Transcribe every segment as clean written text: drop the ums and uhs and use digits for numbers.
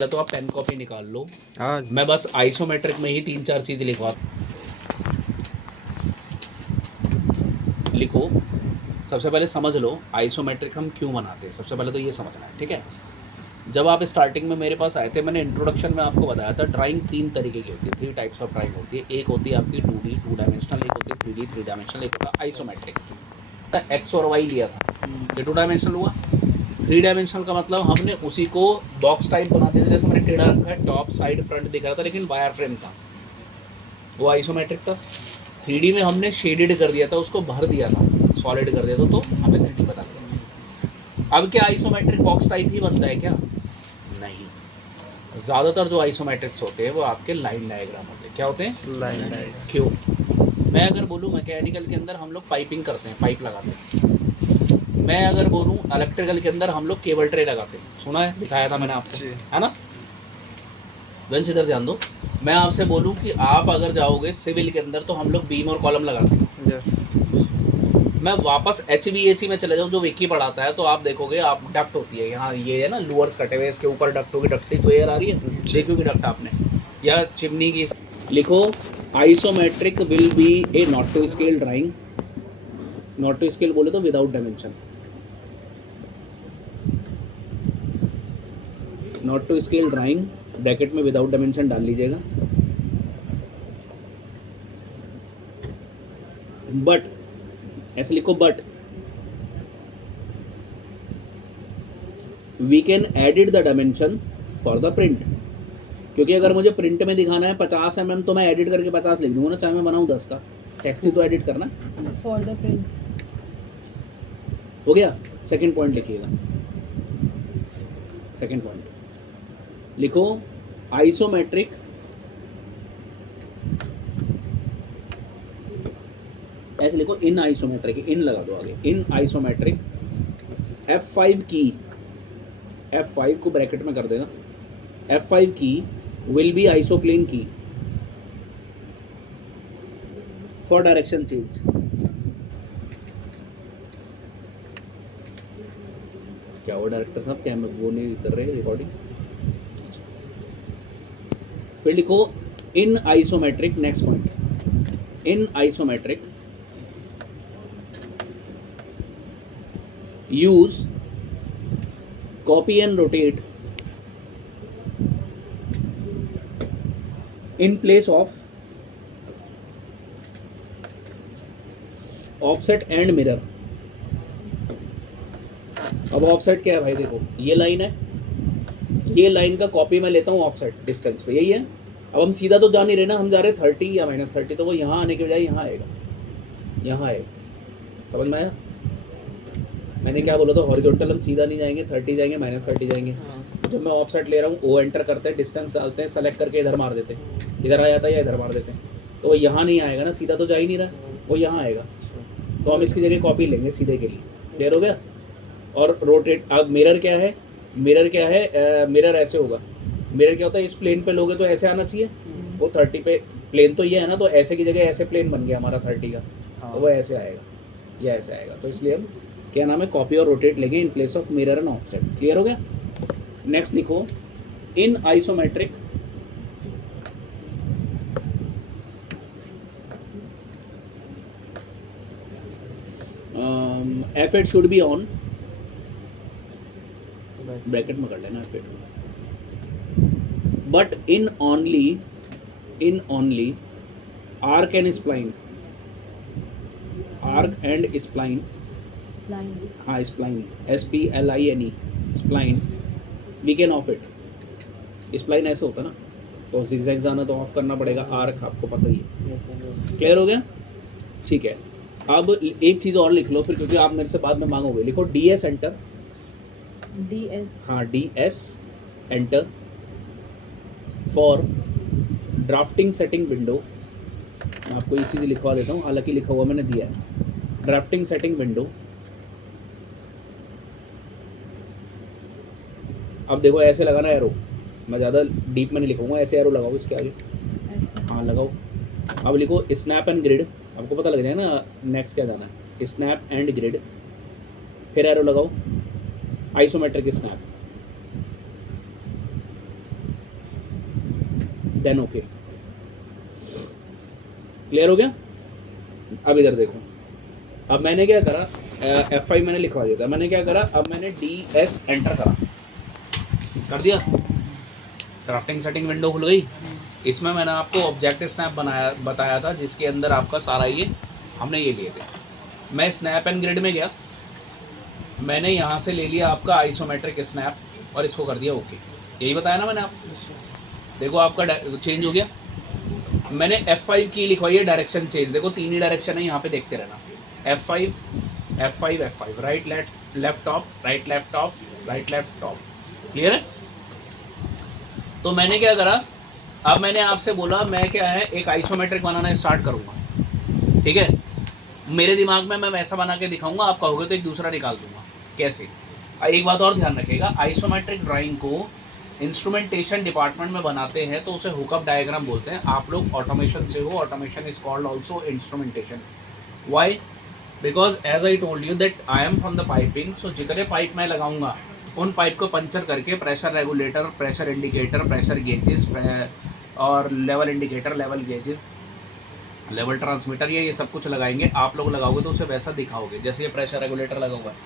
तो आप pen copy निकाल लो। हाँ मैं बस आइसोमेट्रिक में ही 3-4 चीज़ लिखवा लिखो। सबसे पहले समझ लो आइसोमेट्रिक हम क्यों बनाते हैं। सबसे पहले तो ये समझना है, ठीक है। जब आप स्टार्टिंग में मेरे पास आए थे, मैंने इंट्रोडक्शन में आपको बताया था ड्राइंग 3 तरीके की होती है, 3 टाइप्स ऑफ ड्राइंग होती है। एक होती है आपकी 2D 2 डायमेंशनल, एक होती है 3D 3 डायमेंशनल, एक होता है आइसोमेट्रिक। एक्स और वाई लिया था, ये 2 डायमेंशनल हुआ। 3 डायमेंशनल का मतलब हमने उसी को बॉक्स टाइप बना दिया, जैसे मैंने टेढ़ा रखा है, टॉप साइड फ्रंट दिख रहा था लेकिन वायर फ्रेम था, वो आइसोमेट्रिक था। 3D में हमने शेडेड कर दिया था, उसको भर दिया था, सॉलिड कर दिया था, तो हमें 3D पता लगा। अब क्या आइसोमेट्रिक बॉक्स टाइप ही बनता है क्या? नहीं। ज़्यादातर जो आइसोमेट्रिक्स होते हैं वो आपके लाइन डायग्राम होते हैं। क्या होते हैं? Line diagram. क्यों? मैं अगर बोलूँ मैकेनिकल के अंदर हम लोग पाइपिंग करते हैं, पाइप लगाते हैं। मैं अगर बोलूँ इलेक्ट्रिकल के अंदर हम लोग केबल ट्रे लगाते हैं। सुना है, दिखाया था मैंने आपको, जी। है ना। वंश इधर ध्यान दो। मैं आपसे बोलूँ कि आप अगर जाओगे सिविल के अंदर तो हम लोग बीम और कॉलम लगाते हैं। यस। मैं वापस HVAC में चले जाऊँ जो विकी पढ़ाता है, तो आप देखोगे आप डक्ट होती है यहाँ, ये है ना लूअर्स कटे हुए, इसके ऊपर डक्ट होगी, डक्ट से तो एयर आ रही है, जी। देखोगे डक्ट आपने, या चिमनी की। लिखो isometric will be a not to scale drawing. Not to scale बोले तो without dimension. Not to scale drawing bracket में विदाउट डायमेंशन डाल लीजिएगा। बट ऐसे लिखो, but we can edit the dimension for the print. क्योंकि अगर मुझे प्रिंट में दिखाना है 50 mm तो मैं एडिट करके 50 लिख दूंगा ना, चाहे मैं बनाऊँ 10 का। टेक्स्ट ही तो एडिट करना। फॉर द प्रिंट हो गया। सेकंड पॉइंट लिखिएगा। सेकंड पॉइंट लिखो आइसोमेट्रिक ऐसे लिखो, इन आइसोमेट्रिक, इन लगा दो आगे, इन आइसोमेट्रिक F5 की, F5 को ब्रैकेट में कर देना, F5 की विल बी आइसोप्लेन की फॉर डायरेक्शन चेंज। क्या वो डायरेक्टर साहब, क्या वो नहीं कर रहे रिकॉर्डिंग? फिर लिखो in isometric, next point, in isometric use copy and rotate in place of offset and mirror। अब ऑफसेट क्या है भाई, देखो ये लाइन है, ये लाइन का कॉपी मैं लेता हूँ ऑफसेट डिस्टेंस पे, यही है। अब हम सीधा तो जा नहीं रहे ना, हम जा रहे 30 या -30, तो वो यहाँ आने के बजाय यहाँ आएगा, यहाँ आएगा। समझ में आया? मैंने क्या बोला था, हॉरिजॉन्टल हम सीधा नहीं जाएंगे, 30 जाएंगे, -30 जाएंगे। जब मैं ऑफसेट ले रहा हूँ, ओ एंटर करते हैं, डिस्टेंस डालते हैं, सेलेक्ट करके इधर मार देते हैं, इधर आ जाता है या इधर मार देते हैं, तो वो यहाँ नहीं आएगा ना, सीधा तो जा ही नहीं रहा, वो यहाँ आएगा। तो हम इसकी जगह कॉपी लेंगे सीधे के लिए। क्लियर हो गया? और रोटेट, अब मिरर क्या है, मिरर क्या है, मिरर ऐसे होगा। मिरर क्या होता है, इस प्लेन पे लोगे तो ऐसे आना चाहिए, वो 30 पे प्लेन तो ये है ना, तो ऐसे की जगह ऐसे प्लेन बन गया हमारा 30 का, तो वो ऐसे आएगा, ये ऐसे आएगा। तो इसलिए हम क्या नाम है, कॉपी और रोटेट लेंगे in place of mirror and offset. Clear हो गया? नेक्स्ट लिखो in isometric F8 should be on, bracket में कर लेना F8, but in only arc and spline, arc and spline, spline हाँ spline, SPLINE, spline we can off it. Spline ऐसे होता ना, तो जिगजैग जाना तो ऑफ करना पड़ेगा, आर्क आपको पता ही है। क्लियर हो गया? ठीक है। अब एक चीज़ और लिख लो फिर, क्योंकि आप मेरे से बाद में मांगोगे। लिखो DS एंटर, DS हाँ DS enter for drafting setting window. मैं आपको ये चीज़ लिखवा देता हूँ, हालांकि लिखा हुआ मैंने दिया है, ड्राफ्टिंग सेटिंग विंडो। अब देखो ऐसे लगाना एरो, मैं ज़्यादा डीप में नहीं लिखूंगा, ऐसे एरो लगाओ इसके आगे, ऐसे हाँ लगाओ। अब लिखो स्नैप एंड ग्रिड, आपको पता लग जाएगा ना नेक्स्ट क्या जाना है, स्नैप एंड ग्रिड, फिर एरो लगाओ, isometric snap, then okay. Clear हो गया? अब इधर देखो, अब मैंने क्या करा, F5 मैंने लिखवा दिया था, मैंने क्या करा, अब मैंने DS एंटर करा, कर दिया, ड्राफ्टिंग सेटिंग विंडो खुल गई। इसमें मैंने आपको ऑब्जेक्टिव स्नैप बताया था, जिसके अंदर आपका सारा ये हमने ये लिए थे। मैं स्नैप एंड ग्रिड में गया, मैंने यहाँ से ले लिया आपका आइसोमेट्रिक स्नैप और इसको कर दिया ओके। यही बताया ना मैंने आपको। देखो आपका चेंज हो गया। मैंने F5 की लिखवाई है डायरेक्शन चेंज। देखो 3 ही डायरेक्शन है, यहाँ पे देखते रहना। F5 F5 F5, right left top, right left top, right left top. Clear है? तो मैंने क्या करा, अब मैंने आपसे बोला मैं क्या है एक आइसोमेट्रिक बनाना स्टार्ट करूँगा, ठीक है। मेरे दिमाग में मैं वैसा बना के दिखाऊंगा, आप कहोगे तो एक दूसरा निकाल दूंगा। कैसे? एक बात और ध्यान रखिएगा, आइसोमेट्रिक ड्राइंग को इंस्ट्रूमेंटेशन डिपार्टमेंट में बनाते हैं तो उसे हुकअप डायग्राम बोलते हैं। आप लोग ऑटोमेशन से हो, automation is called also instrumentation. Why? Because as I told you that I am from the piping. So जितने पाइप मैं लगाऊंगा उन पाइप को पंचर करके pressure regulator, pressure indicator, pressure gauges और level indicator, level gauges, level transmitter, ये सब कुछ लगाएंगे। आप लोग लगाओगे तो उसे वैसा दिखाओगे, जैसे ये प्रेशर रेगुलेटर लगा हुआ है।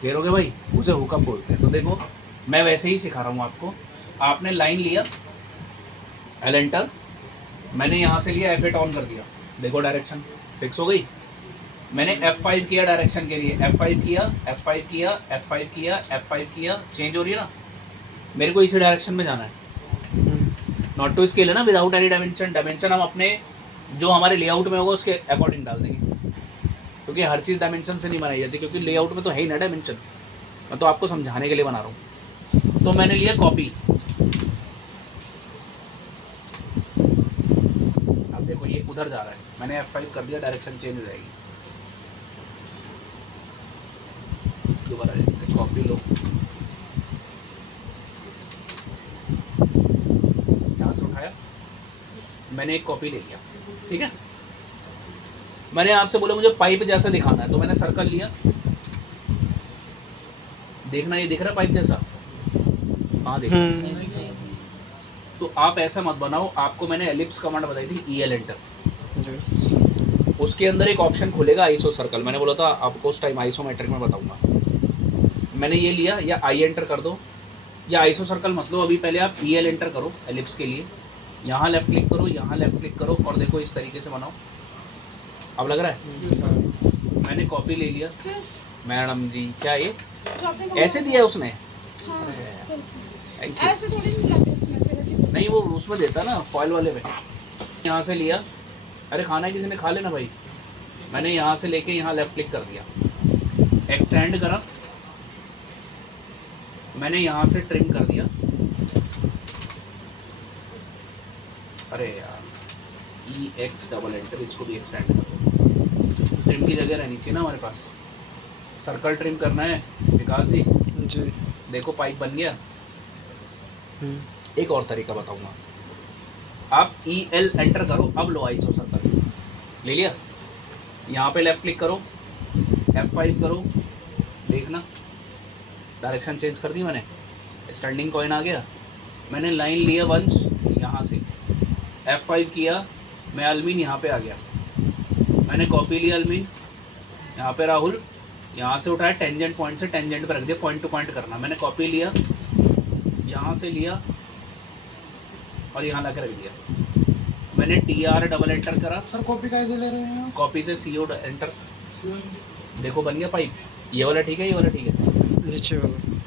क्लियर हो गया भाई? उसे हुकअप बोलते हैं। तो देखो मैं वैसे ही सिखा रहा हूँ आपको। आपने लाइन लिया, एल एंटर, मैंने यहाँ से लिया F8 ऑन कर दिया। देखो डायरेक्शन फिक्स हो गई। मैंने F5 किया डायरेक्शन के लिए, F5 किया, F5 किया, F5 किया, F5 किया, चेंज हो रही है ना। मेरे को इसी डायरेक्शन में जाना है। नॉट टू स्केल है ना, विदाउट एनी डायमेंशन। डायमेंशन हम अपने जो हमारे लेआउट में होगा उसके अकॉर्डिंग डाल देंगे, क्योंकि हर चीज़ डायमेंशन से नहीं बनाई जाती, क्योंकि लेआउट में तो है ही ना डायमेंशन। मैं तो आपको समझाने के लिए बना रहा हूँ। तो मैंने लिया कॉपी। अब देखो ये उधर जा रहा है, मैंने F5 कर दिया, डायरेक्शन चेंज हो जाएगी। दोबारा कॉपी लो, यहाँ से उठाया, मैंने एक कॉपी ले लिया, ठीक है। मैंने आपसे बोला मुझे पाइप जैसा दिखाना है, तो मैंने सर्कल लिया। देखना ये दिख रहा है पाइप जैसा? हाँ देख। तो आप ऐसा मत बनाओ, आपको मैंने एलिप्स कमांड बताई थी, EL एंटर। उसके अंदर एक ऑप्शन खुलेगा आइसो सर्कल। मैंने बोला था आपको उस टाइम आइसोमेट्रिक में बताऊंगा। मैंने ये लिया, या I एंटर कर दो या आइसो सर्कल मत लो, अभी पहले आप EL एंटर करो एलिप्स के लिए। यहाँ लेफ्ट क्लिक करो, यहाँ लेफ्ट क्लिक करो और देखो इस तरीके से बनाओ। अब लग रहा है? मैंने कॉपी ले लिया। मैडम जी क्या ये ऐसे दिया उसने? ऐसे थोड़ी नहीं लाते उसमें, तेरा चिकन नहीं वो उसमें देता ना फॉइल वाले में। यहाँ से लिया, अरे खाना किसी ने खा लेना भाई। मैंने यहाँ से लेके यहाँ लेफ्ट क्लिक कर दिया, एक्सटेंड करा, मैंने यहाँ से ट्रिम कर दिया। अरे यार EX डबल एंटर, इसको भी एक्सटेंड कर दो। ट्रिम की जगह रहनी चाहिए ना हमारे पास। सर्कल ट्रिम करना है विकास जी। देखो पाइप बन गया। एक और तरीका बताऊंगा, आप EL एंटर करो, अब लो आइसो सर्कल ले लिया। यहाँ पे लेफ्ट क्लिक करो, F5 करो, देखना डायरेक्शन चेंज कर दी मैंने, स्टैंडिंग कॉइन आ गया। मैंने लाइन लिया वंस, यहाँ से F5 किया, मैं अलमीन यहाँ पे आ गया। मैंने कॉपी लिया अलमीन, यहाँ पे राहुल, यहाँ से उठाया टेंजेंट पॉइंट से टेंजेंट पे रख दिया, पॉइंट टू पॉइंट करना। मैंने कॉपी लिया, यहाँ से लिया और यहाँ ला के रख दिया। मैंने TR डबल एंटर करा। सर कॉपी कैसे ले रहे हैं? कॉपी से CO एंटर। देखो बन गया पाइप। ये वाला ठीक है, ये वाला ठीक है? नीचे वाला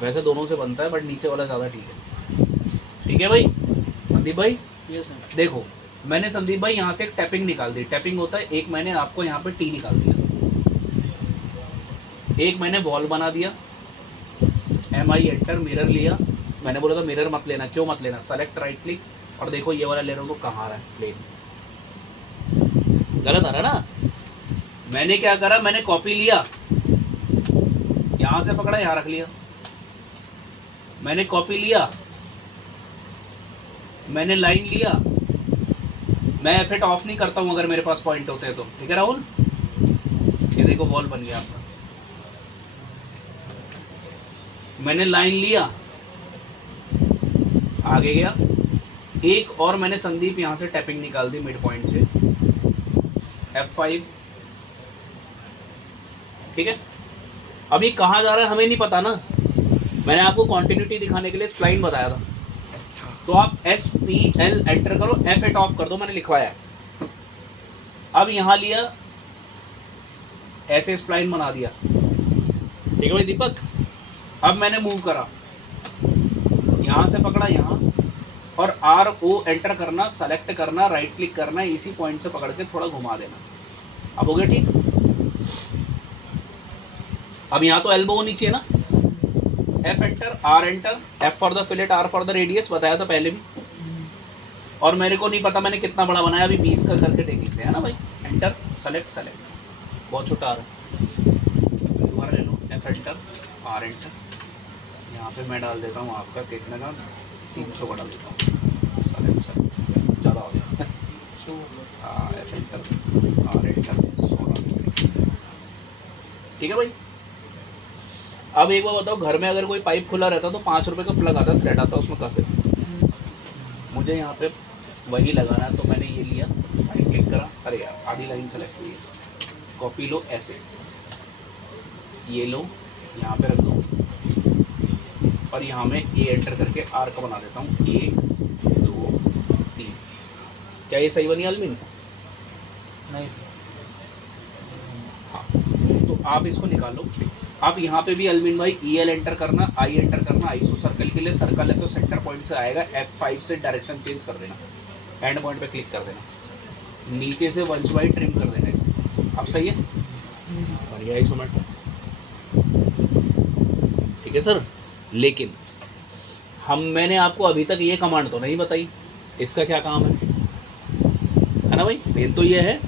वैसे दोनों से बनता है बट नीचे वाला ज़्यादा ठीक है। ठीक है भाई संदीप भाई? देखो मैंने संदीप भाई यहाँ से एक टैपिंग निकाल दी। टैपिंग होता है, एक मैंने आपको यहाँ पे T निकाल दिया, एक मैंने वॉल बना दिया। MI एंटर, मिरर लिया। मैंने बोला था मिरर मत लेना, क्यों मत लेना? सेलेक्ट राइट क्लिक और देखो ये वाला ले रहा हूँ तो कहाँ आ रहा है? प्लेन। गलत आ रहा ना? मैंने क्या करा, मैंने कॉपी लिया, यहाँ से पकड़ा, यहाँ रख लिया। मैंने कॉपी लिया, मैंने लाइन लिया। मैं F8 ऑफ नहीं करता हूँ अगर मेरे पास पॉइंट होते हैं तो, ठीक है राहुल? ये देखो वॉल बन गया आपका। मैंने लाइन लिया, आगे गया, एक और मैंने संदीप यहाँ से टैपिंग निकाल दी मिड पॉइंट से, F5, ठीक है। अभी कहाँ जा रहा है हमें नहीं पता ना, मैंने आपको कॉन्टिन्यूटी दिखाने के लिए स्प्लाइन बताया था। तो आप SPL एंटर करो, F8 ऑफ कर दो, मैंने लिखवाया है। अब यहाँ लिया, ऐसे स्प्लाइन बना दिया, ठीक है भाई दीपक। अब मैंने मूव करा, यहाँ से पकड़ा यहाँ, और RO एंटर करना, सेलेक्ट करना, राइट क्लिक करना, इसी पॉइंट से पकड़ के थोड़ा घुमा देना। अब हो गया ठीक। अब यहाँ तो एल्बो होनी चाहिए ना, F enter, R enter, F for the fillet, R for the radius, बताया था पहले भी। और मेरे को नहीं पता मैंने कितना बड़ा बनाया, अभी 20 का करके देख लेते हैं ना भाई। एंटर, सेलेक्ट, सेलेक्ट, बहुत छोटा आ रहा है, दोबारा ले लो, F एंटर, R एंटर, यहाँ पे मैं डाल देता हूँ आपका कितने का, 300 का डाल देता हूँ, सेलेक्ट, सेलेक्ट, ज़्यादा हो गया, हाँ, F एंटर, R एंटर, 16, ठीक है भाई। अब एक बार बताओ, घर में अगर कोई पाइप खुला रहता तो 5 रुपए का प्लग आता, थ्रेड आता, उसमें कसे। मुझे यहाँ पे वही लगाना है, तो मैंने ये लिया, राइट क्लिक करा, अरे यार आधी लाइन सेलेक्ट हुई है, कॉपी लो ऐसे, ये लो, यहाँ पे रख दो, और यहाँ में A एंटर करके R का बना देता हूँ, 1 2 3। क्या ये सही बनी अलमीन? नहीं, हाँ, तो आप इसको निकालो। आप यहाँ पे भी अलमीन भाई EL एंटर करना, I एंटर करना, आईसो सर्कल के लिए सर्कल है तो सेंटर पॉइंट से आएगा, F5 से डायरेक्शन चेंज कर देना, एंड पॉइंट पे क्लिक कर देना, नीचे से वंश बाई ट्रिम कर देना इसे। अब सही है, बढ़िया, इस मिनट, ठीक है सर। लेकिन मैंने आपको अभी तक ये कमांड तो नहीं बताई, इसका क्या काम है ना भाई। मेन तो ये है,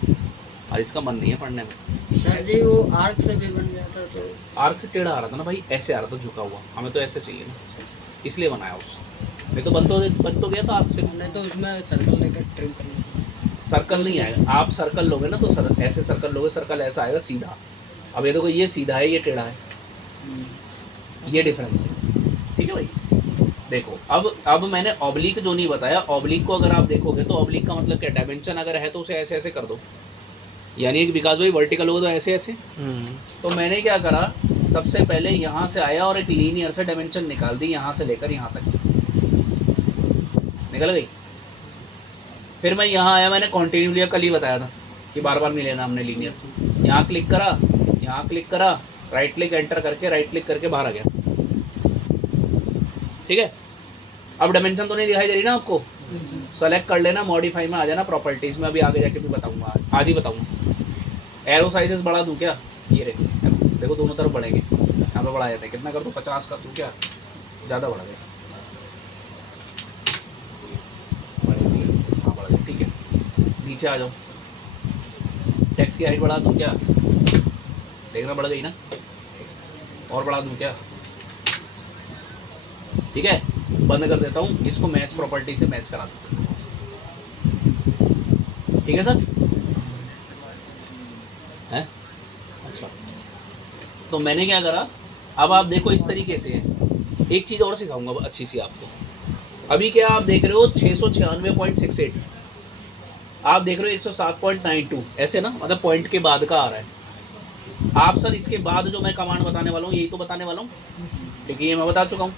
और इसका मन नहीं है पढ़ने में। सर जी वो आर्क से भी बन गया था, तो आर्क से टेढ़ा आ रहा था ना भाई, ऐसे आ रहा था झुका हुआ, हमें तो ऐसे चाहिए ना, इसलिए बनाया उससे। नहीं तो बन तो गया था आर्क से। हमने तो उसमें सर्कल लेकर ट्रिम करना। सर्कल नहीं आएगा, आप सर्कल लोगे ना तो ऐसे सर्कल लोगे, सर्कल ऐसा आएगा सीधा। अब ये देखो, ये सीधा है, ये टेढ़ा है, ये डिफरेंस है, ठीक है भाई। देखो अब मैंने ऑब्लिक जो नहीं बताया, ऑब्लिक को अगर आप देखोगे तो ऑब्लिक का मतलब क्या, डायमेंशन अगर है तो उसे ऐसे ऐसे कर दो, यानी कि विकास भाई वर्टिकल होगा तो ऐसे ऐसे। तो मैंने क्या करा, सबसे पहले यहाँ से आया और एक लीनियर से डायमेंशन निकाल दी, यहाँ से लेकर यहाँ तक निकल गई। फिर मैं यहाँ आया, मैंने कॉन्टिन्यू लिया, कल ही बताया था कि बार बार नहीं लेना हमने लीनियर। यहाँ क्लिक करा, यहाँ क्लिक करा, राइट क्लिक एंटर करके, राइट क्लिक करके बाहर आ गया, ठीक है। अब डायमेंशन तो नहीं दिखाई दे रही ना आपको, सेलेक्ट कर लेना, मॉडिफाई में आ जाना, प्रॉपर्टीज़ में अभी आगे जाके भी बताऊंगा, आज ही बताऊंगा। एरो साइजेस बढ़ा दूँ क्या, ये देखो दोनों तरफ बढ़ेंगे, यहाँ पे बढ़ा जाते हैं, कितना कर दूँ, 50 का दूँ क्या, ज़्यादा बढ़ा गया, हाँ बढ़ा गया, ठीक है। नीचे आ जाओ, टेक्स्ट की हाइट बढ़ा दूँ क्या, देखना बढ़ गई ना, और बढ़ा दूँ क्या, ठीक है। बंद कर देता हूँ इसको, मैच प्रॉपर्टी से मैच करा दूँ, ठीक है सर, है अच्छा। तो मैंने क्या करा, अब आप देखो इस तरीके से है। एक चीज़ और सिखाऊंगा अच्छी सी आपको। अभी क्या आप देख रहे हो 696.68, आप देख रहे हो 107.92, ऐसे ना, मतलब पॉइंट के बाद का आ रहा है। आप सर इसके बाद जो मैं कमांड बताने वाला हूँ यही तो बताने वाला हूँ, ठीक है, ये मैं बता चुका हूँ।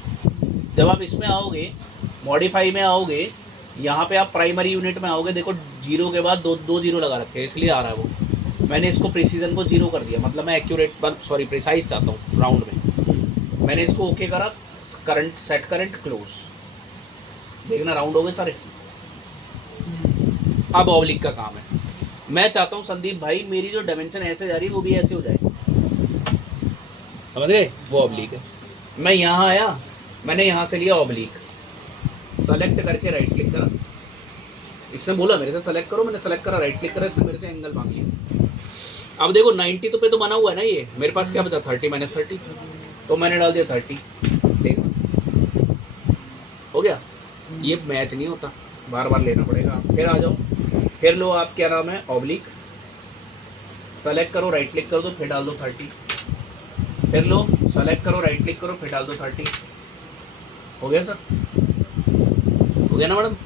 जब आप इसमें आओगे, मॉडिफाई में आओगे, यहाँ पे आप प्राइमरी यूनिट में आओगे, देखो जीरो के बाद दो जीरो लगा रखे हैं, इसलिए आ रहा है वो। मैंने इसको प्रिसीजन को जीरो कर दिया, मतलब मैं एक्यूरेट प्रिसाइज चाहता हूँ राउंड में। मैंने इसको ओके करा, करंट सेट करंट क्लोज, देखना राउंड हो गए सारे। अब ऑब्लिक का काम है, मैं चाहता हूँ संदीप भाई मेरी जो डायमेंशन ऐसे जा रही है वो भी ऐसे हो जाए, समझ गए, वो ऑब्लिक है। मैं यहाँ आया, मैंने यहाँ से लिया ऑब्लिक, सेलेक्ट करके राइट क्लिक करा, इसने बोला मेरे से सेलेक्ट करो, मैंने सेलेक्ट करा, राइट क्लिक करा, इसने मेरे से एंगल मांग लिया। अब देखो 90 तो पे तो बना हुआ है ना, ये मेरे पास क्या बचा 30 - 30, तो मैंने डाल दिया 30, देखो हो गया। ये मैच नहीं होता, बार बार लेना पड़ेगा। फिर आ जाओ, फिर लो आप क्या नाम है, ऑब्लिक, सेलेक्ट करो, राइट क्लिक कर दो, फिर डाल दो 30, फिर लो सेलेक्ट करो, राइट क्लिक करो, फिर डाल दो 30, हो गया सर, हो गया ना मैडम।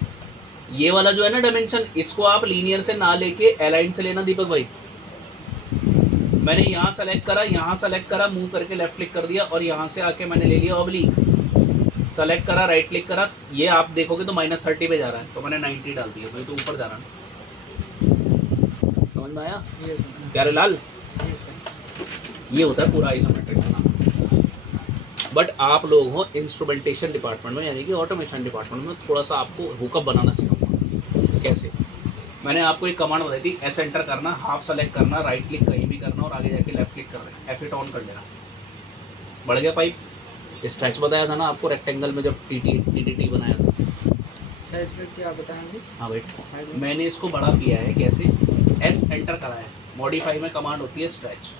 ये वाला जो है ना डायमेंशन, इसको आप लीनियर से ना लेके अलाइन से लेना दीपक भाई। मैंने यहाँ सेलेक्ट करा, यहाँ सेलेक्ट करा, मूव करके लेफ्ट क्लिक कर दिया और यहाँ से आके मैंने ले लिया ऑब्लिक, सेलेक्ट करा, राइट क्लिक करा। ये आप देखोगे तो -30 पे जा रहा है, तो मैंने 90 डाल दिया, तो ऊपर जा रहा है। समझ में आया ये सर, प्यारे लाल? ये सर। ये होता है पूरा आइसोमेट्रिक बनाना। बट आप लोग हो इंस्ट्रूमेंटेशन डिपार्टमेंट में, यानी कि ऑटोमेशन डिपार्टमेंट में, थोड़ा सा आपको हुकअप बनाना सिखाऊंगा। कैसे? मैंने आपको एक कमांड बताई थी, एस एंटर करना, हाफ सेलेक्ट करना, राइट क्लिक कहीं भी करना और आगे जाके लेफ्ट क्लिक कर देना, एफ ऑन कर लेना। बढ़ गया पाइप। स्ट्रेच बताया था ना आपको रेक्टेंगल में जब टी बनाया था। सर इसमें क्या बताएंगे? हाँ वेट, मैंने इसको बड़ा किया है। कैसे? एस एंटर करा है। मॉडिफाई में कमांड होती है स्ट्रेच।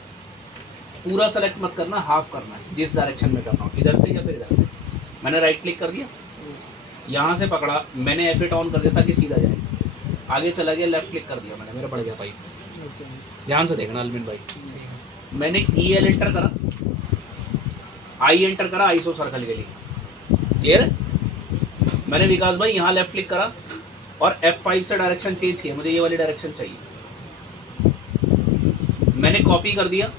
पूरा सेलेक्ट मत करना, हाफ करना है, जिस डायरेक्शन में करना हो, इधर से या फिर इधर से। मैंने राइट क्लिक कर दिया, यहाँ से पकड़ा, मैंने एफ ऑन कर दिया ताकि सीधा जाए। आगे चला गया, लेफ्ट क्लिक कर दिया मैंने, मेरा बढ़ गया पाइप। ओके। ध्यान से देखना अलविन भाई। मैंने ई एल एंटर करा, आई एंटर करा आईसो सर्कल के लिए। क्लियर है? मैंने विकास भाई यहाँ लेफ्ट क्लिक करा और F5 से डायरेक्शन चेंज किया, मुझे ये वाली डायरेक्शन चाहिए। मैंने कॉपी कर दिया,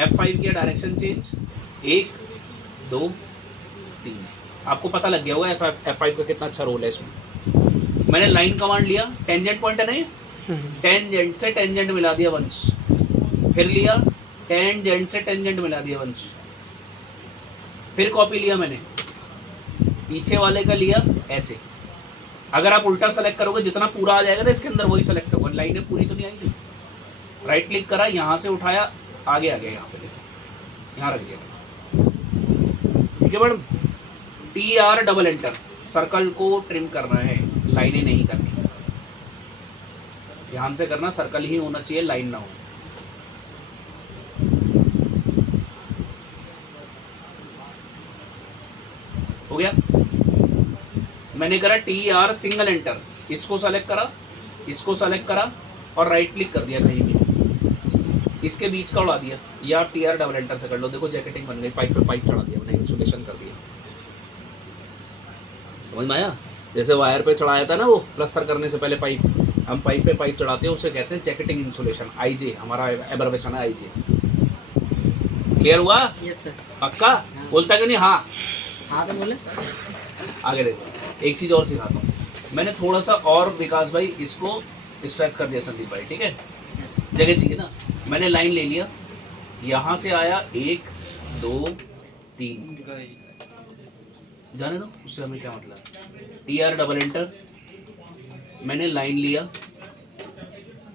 F5 किया, डायरेक्शन चेंज, 1 2 3। आपको पता लग गया होगा F5 का कितना अच्छा रोल है इसमें। मैंने लाइन कमांड लिया, टेंजेंट पॉइंट है नहीं, टेंजेंट से टेंजेंट मिला दिया वंश, फिर लिया टेंजेंट से टेंजेंट मिला दिया वंश, फिर कॉपी लिया मैंने, पीछे वाले का लिया ऐसे। अगर आप उल्टा सेलेक्ट करोगे, जितना पूरा आ जाएगा ना इसके अंदर वही सेलेक्ट होगा, लाइनें पूरी तो नहीं आएगी। राइट क्लिक करा, यहाँ से उठाया, आगे आ गया, यहाँ पे यहाँ रख दिया। ठीक है madam? TR double enter, circle को ट्रिम करना है, लाइनें नहीं करनी। ध्यान से करना, सर्कल ही होना चाहिए, लाइन ना हो। हो गया? मैंने करा TR सिंगल एंटर, इसको सेलेक्ट करा, इसको सेलेक्ट करा और राइट क्लिक कर दिया कहीं भी, इसके बीच का उड़ा दिया। या आप TR डबल एंटर से कर लो। देखो जैकेटिंग बन गई, पाइप पे पाइप चढ़ा दिया मैंने, इंसुलेशन कर दिया। समझ में आया? जैसे वायर पे चढ़ाया था ना वो प्लस्तर करने से पहले पाइप, हम पाइप पे पाइप चढ़ाते हैं, उसे कहते हैं जैकेटिंग इंसुलेशन, IJ हमारा एब्रिविएशन है IJ। क्लियर हुआ? Yes sir. पक्का? बोलता क्यों नहीं? हाँ हाँ तो बोले। आगे देखो, एक चीज़ और सिखाता हूँ। मैंने थोड़ा सा और विकास भाई इसको स्ट्रेच कर दिया संदीप भाई, ठीक है? जगह चाहिए ना। मैंने लाइन ले लिया, यहाँ से आया 1 2 3, जाने दो, उससे हमें क्या मतलब। TR डबल एंटर, मैंने लाइन लिया,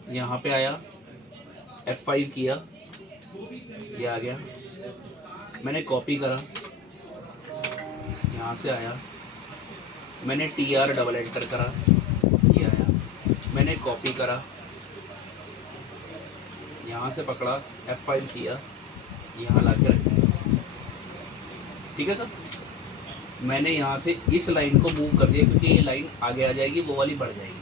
यहाँ पे आया, F5 किया, ये आ गया। मैंने कॉपी करा, यहाँ से आया, मैंने TR डबल एंटर करा, ये आया। मैंने कॉपी करा, यहाँ से पकड़ा, F5 किया, यहाँ ला के रख दिया। ठीक है सर? मैंने यहाँ से इस लाइन को मूव कर दिया क्योंकि ये लाइन आगे आ जाएगी, वो वाली बढ़ जाएगी।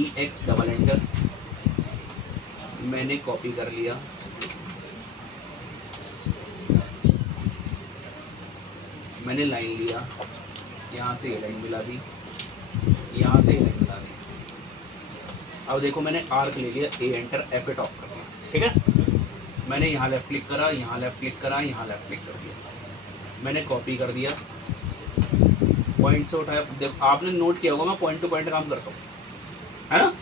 EX डबल एंटर, मैंने कॉपी कर लिया, मैंने लाइन लिया, यहाँ से ये लाइन मिला दी, यहाँ से ये लाइन मिला दी। अब देखो मैंने आर्क ले लिया, A एंटर, F8 ऑफ कर दिया। ठीक है? मैंने यहाँ लेफ्ट क्लिक करा, यहाँ लेफ्ट क्लिक करा, यहाँ लेफ्ट क्लिक कर दिया, मैंने कॉपी कर दिया, पॉइंट से उठाया। देखो आपने नोट किया होगा मैं पॉइंट टू पॉइंट काम करता हूँ, है ना?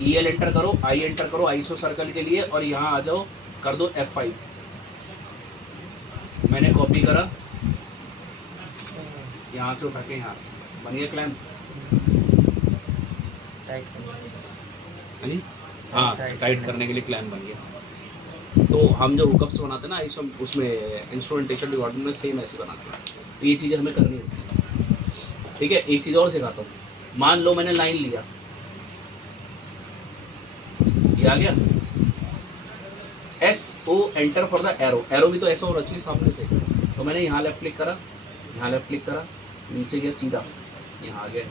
EL एंटर करो, I एंटर करो आईसो सर्कल के लिए और यहाँ आ जाओ, कर दो F5। मैंने कॉपी करा, यहाँ से उठा के यहाँ बन गया क्लैम्प। हाँ, टाइट करने के लिए क्लैम्प बन गया। तो हम जो हुकअप्स बनाते हैं ना आईसो, उसमें इंस्ट्रूमेंटेशन डिपार्टमेंट में सेम ऐसे बनाते हैं। तो ये चीज़ें हमें करनी होती है। ठीक है? एक चीज़ और सिखाता हूँ। मान लो मैंने लाइन लिया, ये आ गया, SO enter for the arrow, arrow भी तो ऐसा होना चाहिए सामने से। तो मैंने यहाँ लेफ्ट क्लिक करा, यहाँ लेफ्ट क्लिक करा, नीचे गया सीधा, यहाँ आ गया,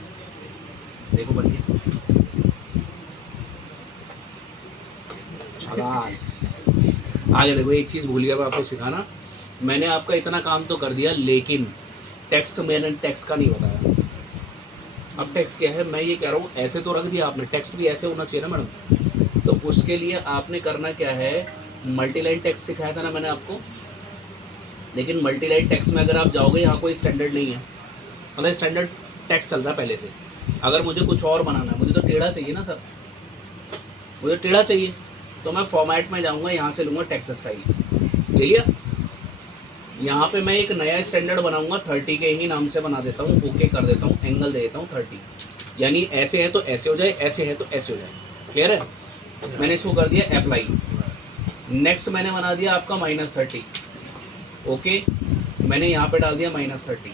देखो बन गया। शाबाश। आगे देखो, एक चीज़ भूल गया मैं आपको सिखाना। मैंने आपका इतना काम तो कर दिया, लेकिन टेक्स्ट मैंने टेक्स्ट का नहीं बताया। अब टेक्स्ट क्या है, मैं ये कह रहा हूँ ऐसे तो रख दिया आपने, टेक्स्ट भी ऐसे होना चाहिए ना मैडम। तो उसके लिए आपने करना क्या है, मल्टीलाइन टेक्स्ट सिखाया था ना मैंने आपको, लेकिन मल्टीलाइन टेक्स्ट में अगर आप जाओगे यहाँ कोई स्टैंडर्ड नहीं है, मतलब स्टैंडर्ड टेक्स्ट चल रहा है पहले से। अगर मुझे कुछ और बनाना है, मुझे तो टेढ़ा चाहिए ना सर, मुझे टेढ़ा चाहिए, तो मैं फॉर्मेट में जाऊँगा, यहाँ से लूँगा टेक्स्ट स्टाइल, यही है। यहाँ पे मैं एक नया स्टैंडर्ड बनाऊंगा, 30 के ही नाम से बना देता हूँ, ओके कर देता हूँ, एंगल दे देता हूँ 30, यानी ऐसे है तो ऐसे हो जाए, ऐसे है तो ऐसे हो जाए, क्लियर है। मैंने इसको कर दिया अप्लाई। नेक्स्ट मैंने बना दिया आपका -30, ओके, मैंने यहाँ पे डाल दिया -30,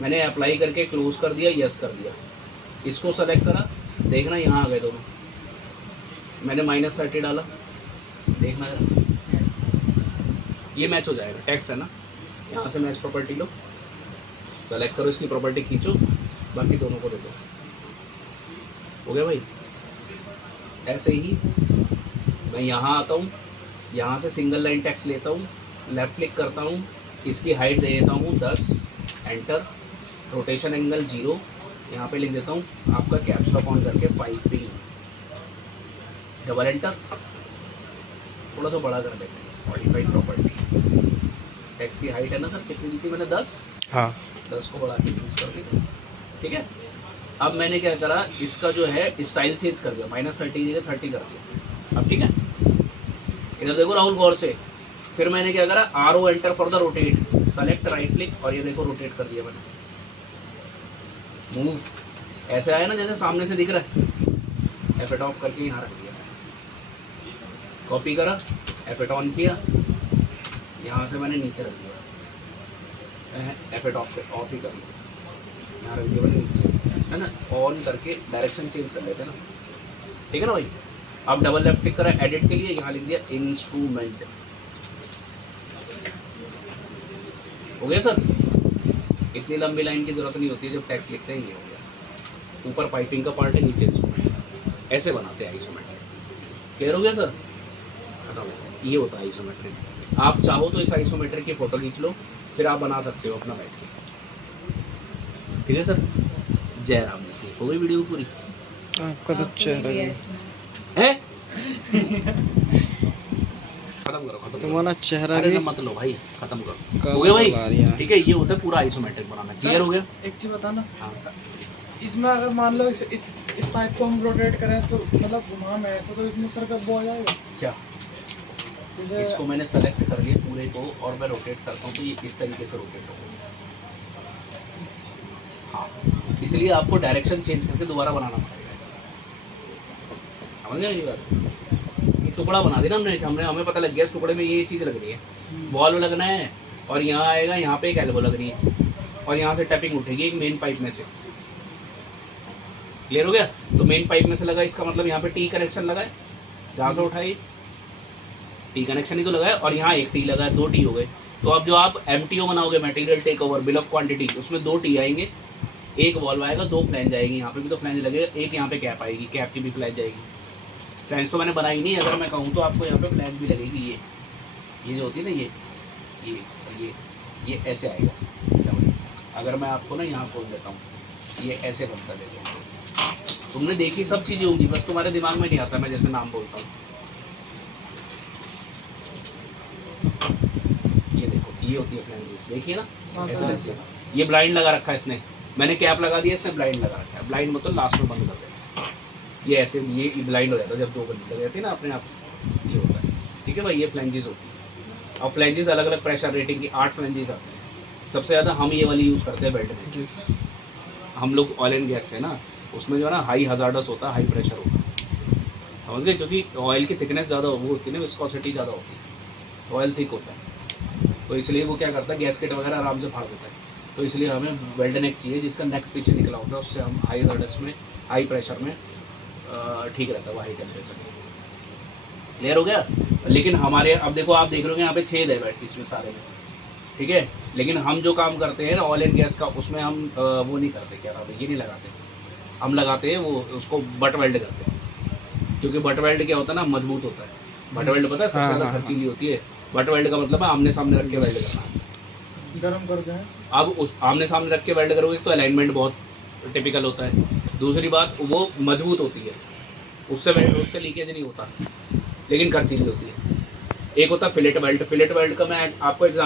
मैंने अप्लाई करके क्लोज कर दिया, यस कर दिया, इसको सेलेक्ट करा, देखना यहाँ आ गए दोनों, मैंने -30 डाला, देखना जरा ये मैच हो जाएगा, टेक्स्ट है ना। यहाँ से मैच प्रॉपर्टी लो, सेलेक्ट करो, इसकी प्रॉपर्टी खींचो, बाकी दोनों को दे दो, हो गया भाई। ऐसे ही मैं यहाँ आता हूँ, यहाँ से सिंगल लाइन टेक्स्ट लेता हूँ, लेफ़्ट क्लिक करता हूँ, इसकी हाइट दे देता हूँ 10, एंटर, रोटेशन एंगल 0, यहाँ पे लिख देता हूँ आपका कैप्स लॉक ऑन करके पाइपिंग, डबल एंटर, थोड़ा सा बड़ा कर देते हैं, मॉडिफाइड प्रॉपर्टीज, टेक्स्ट की हाइट है ना सर, कितनी दी थी मैंने 10, हाँ 10 को बढ़ा के 20 कर दी, ठीक है। अब मैंने क्या करा, इसका जो है स्टाइल चेंज कर दिया, -30 की जगह 30 कर दिया, अब ठीक है। इधर देखो राहुल गौर से, फिर मैंने क्या करा, RO enter for the rotate, select right click, और ये देखो रोटेट कर दिया मैंने, मूव, ऐसे आया ना जैसे सामने से दिख रहा है, F8 ऑफ करके यहाँ रख दिया, कॉपी करा, F8 ऑन किया, यहाँ से मैंने नीचे रख दिया, F8 ऑफ ही कर लिया, यहाँ रख दिया मैंने नीचे, है ना, ऑन करके डायरेक्शन चेंज कर लेते हैं ना, ठीक है ना भाई। अब डबल लेफ्ट क्लिक करा एडिट के लिए, यहाँ लिख दिया इंस्ट्रूमेंट, हो गया सर। इतनी लंबी लाइन की जरूरत नहीं होती है, जब टेक्स्ट लिखते हैं ये हो गया, ऊपर पाइपिंग का पार्ट है, नीचे इंस्ट्रूमेंट, ऐसे बनाते हैं आइसोमेट्रिक, क्लियर हो गया सर, खत्म हो गया, ये होता है आइसोमेट्रिक। आप चाहो तो इस आइसोमेट्रिक की फ़ोटो खींच लो, फिर आप बना सकते हो अपना बैठ के, ठीक है सर। जय राम जी, हो गई वीडियो पूरी आपका तो चेहरा है है, खत्म करो, खत्म करो, तुम्हारा चेहरा अरे भी ना मत लो भाई, खत्म करो, कलर हो गया लगा रही है। भाई, ठीक है। ये होता है पूरा आइसोमेट्रिक बनाना, क्लियर हो गया। एक चीज़ बताना, हाँ इसमें अगर मान लो इस पाइप को हम रोटेट करें तो मतलब घुमाम है ऐसा, तो इसमें सर कब आ जाएगा क्या, जैसे इसको मैंने सेलेक्ट कर लिया पूरे को, और मैं रोटेट करता हूँ तो ये इस तरीके से रोटेट होगा, हाँ, इसलिए आपको डायरेक्शन चेंज करके दोबारा बनाना पड़ेगा, समझ गए मेरी बात। ये टुकड़ा बना दिया ना हमने, हमें पता लग गया इस टुकड़े में ये चीज़ लग रही है, बॉल लगना है, और यहाँ आएगा, यहाँ पे एक एल्बो लग रही है, और यहाँ से टैपिंग उठेगी एक मेन पाइप में से, क्लियर हो गया। तो मेन पाइप में से लगा, इसका मतलब यहाँ पे टी कनेक्शन लगा है, जहाँ से उठाई टी कनेक्शन ही तो लगा है, और यहाँ एक टी लगा है, 2 टी हो गए। तो अब जो आप MTO बनाओगे, material take over bill of quantity, उसमें 2 टी आएंगे, एक वॉल्व आएगा, 2 फ्लैंज आएगी, यहाँ पे भी तो फ्लैंज लगेगा, एक यहाँ पे कैप आएगी, कैप की भी फ्लैंज जाएगी। फ्लैंज तो मैंने बनाई नहीं, अगर मैं कहूँ तो आपको यहाँ पे फ्लैंज भी लगेगी, ये जो होती है ना, ये ऐसे आएगा। अगर मैं आपको ना यहाँ खोल देता हूँ, ये ऐसे बंद कर देता हूँ, तुमने देखी सब चीज़ें होंगी, बस तुम्हारे दिमाग में नहीं आता मैं जैसे नाम बोलता हूँ। ये देखो, ये होती है फ्लैंजेस, देखिए ना, ऐसे लगती है। ये ब्लाइंड लगा रखा है इसने, मैंने कैप लगा दिया, इसने ब्लाइंड लगा रखा है। ब्लाइंड मतलब लास्ट में बंद कर देता है, ये ऐसे ये ब्लाइंड हो जाता है जब 2 बंद लग जाती है ना अपने आप, ये होता है, ठीक है भाई। ये फ्लैंजेस होती है, और फ्लैंजेस अलग अलग प्रेशर रेटिंग की 8 फ्लैंजेस आते हैं। सबसे ज़्यादा हम ये वाली यूज़ करते हैं बेल्ट में, हम लोग ऑयल एंड गैस से ना, उसमें जो है ना हाई हजार्डस होता है, हाई प्रेशर होता है, समझ गए, क्योंकि ऑयल की थिकनेस ज़्यादा वो होती है ना, विस्कोसिटी ज़्यादा होती है, ऑयल थिक होता है, तो इसलिए वो क्या करता है, गैसकेट वगैरह आराम से फाड़ देता है। तो इसलिए हमें वेल्ड नेक चाहिए, जिसका नेक पीछे निकला होता है, उससे हम हाई हजार्डस में, हाई प्रेशर में ठीक रहता है वो, हाई टेम्परेचर में। क्लियर हो गया। लेकिन हमारे, अब देखो आप देख रहे हो यहाँ पे 6 है बैठ इसमें सारे में, ठीक है। लेकिन हम जो काम करते हैं ना ऑयल एंड गैस का, उसमें हम वो नहीं करते, क्या नाम है, ये नहीं लगाते, हम लगाते हैं वो, उसको बट वेल्ड करते हैं, क्योंकि बट वेल्ड क्या होता है ना, मजबूत होता है। बट वेल्ड पता है सबसे ज़्यादा खर्चीली होती है। बट वेल्ड का मतलब है आमने सामने रख के वेल्ड करना, गर्म कर दें। अब उस आमने सामने रख के वेल्ड करोगे तो अलाइनमेंट बहुत टिपिकल होता है। दूसरी बात वो मजबूत होती है, उससे लीकेज नहीं होता, लेकिन खर्चीली होती है। एक होता है फिलेट वेल्ड का मैं आपको एग्जाम्पल